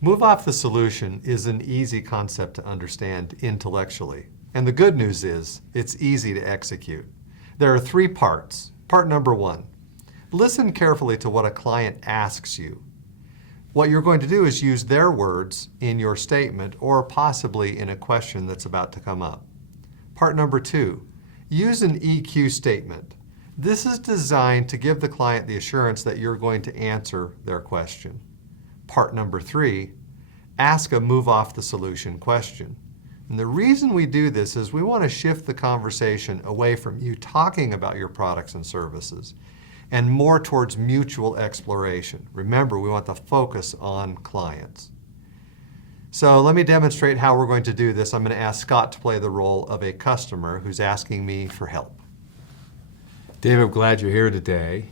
Move off the solution is an easy concept to understand intellectually. And the good news is, it's easy to execute. There are 3 parts. Part number 1, listen carefully to what a client asks you. What you're going to do is use their words in your statement or possibly in a question that's about to come up. Part number 2, use an EQ statement. This is designed to give the client the assurance that you're going to answer their question. Part number 3, ask a move off the solution question. And the reason we do this is we want to shift the conversation away from you talking about your products and services and more towards mutual exploration. Remember, we want the focus on clients. So let me demonstrate how we're going to do this. I'm going to ask Scott to play the role of a customer who's asking me for help. David, I'm glad you're here today.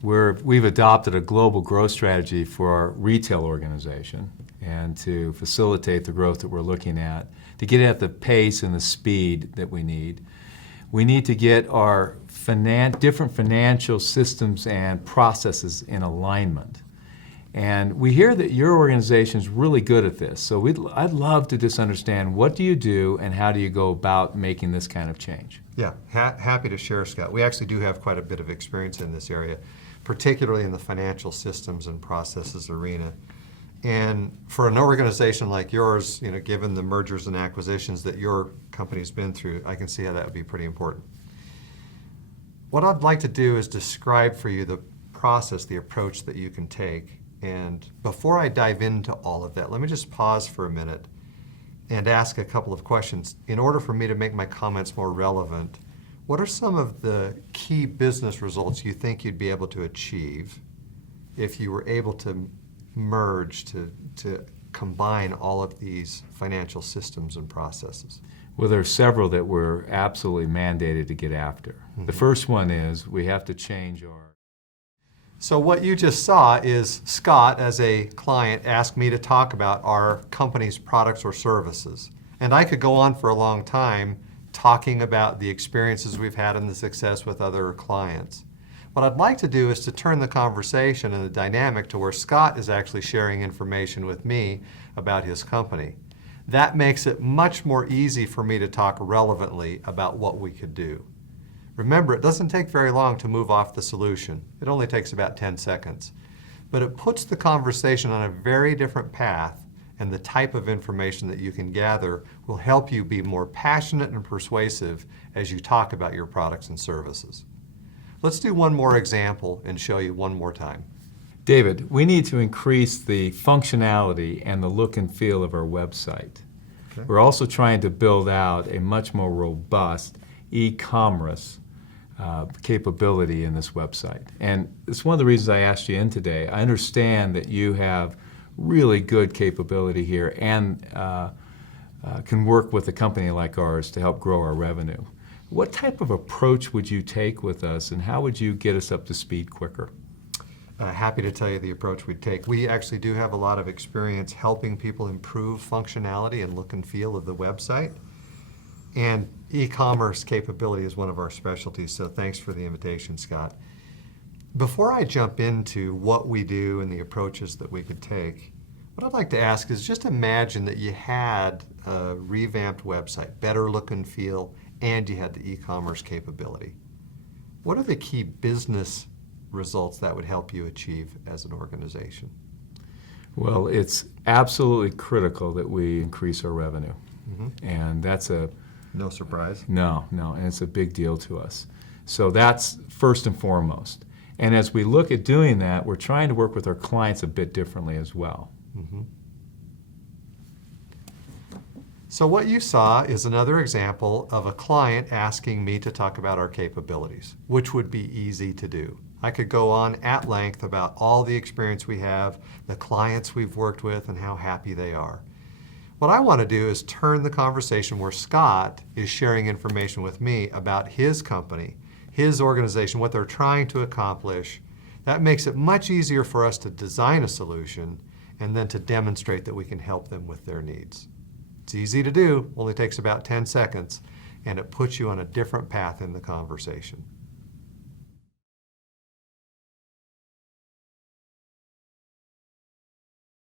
We've adopted a global growth strategy for our retail organization, and to facilitate the growth that we're looking at, to get at the pace and the speed that we need to get our different financial systems and processes in alignment. And we hear that your organization is really good at this, so I'd love to just understand, what do you do and how do you go about making this kind of change? Yeah, happy to share, Scott. We actually do have quite a bit of experience in this area, particularly in the financial systems and processes arena. And for an organization like yours, given the mergers and acquisitions that your company's been through, I can see how that would be pretty important. What I'd like to do is describe for you the process, the approach that you can take. And before I dive into all of that, let me just pause for a minute and ask a couple of questions. In order for me to make my comments more relevant, what are some of the key business results you think you'd be able to achieve if you were able to merge, to combine all of these financial systems and processes? Well, there are several that we're absolutely mandated to get after. Mm-hmm. The first one is we have to change our... So what you just saw is Scott, as a client, asked me to talk about our company's products or services. And I could go on for a long time talking about the experiences we've had and the success with other clients. What I'd like to do is to turn the conversation and the dynamic to where Scott is actually sharing information with me about his company. That makes it much more easy for me to talk relevantly about what we could do. Remember, it doesn't take very long to move off the solution. It only takes about 10 seconds. But it puts the conversation on a very different path, and the type of information that you can gather will help you be more passionate and persuasive as you talk about your products and services. Let's do one more example and show you one more time. David, we need to increase the functionality and the look and feel of our website. Okay. We're also trying to build out a much more robust e-commerce capability in this website. And it's one of the reasons I asked you in today. I understand that you have really good capability here and can work with a company like ours to help grow our revenue. What type of approach would you take with us, and how would you get us up to speed quicker? Happy to tell you the approach we'd take. We actually do have a lot of experience helping people improve functionality and look and feel of the website. And e-commerce capability is one of our specialties, so thanks for the invitation, Scott. Before I jump into what we do and the approaches that we could take, what I'd like to ask is just imagine that you had a revamped website, better look and feel, and you had the e-commerce capability. What are the key business results that would help you achieve as an organization? Well, it's absolutely critical that we increase our revenue. Mm-hmm. And that's a... No surprise? No, and it's a big deal to us. So that's first and foremost. And as we look at doing that, we're trying to work with our clients a bit differently as well. Mm-hmm. So what you saw is another example of a client asking me to talk about our capabilities, which would be easy to do. I could go on at length about all the experience we have, the clients we've worked with, and how happy they are. What I want to do is turn the conversation where Scott is sharing information with me about his company, his organization, what they're trying to accomplish. That makes it much easier for us to design a solution and then to demonstrate that we can help them with their needs. It's easy to do, only takes about 10 seconds, and it puts you on a different path in the conversation.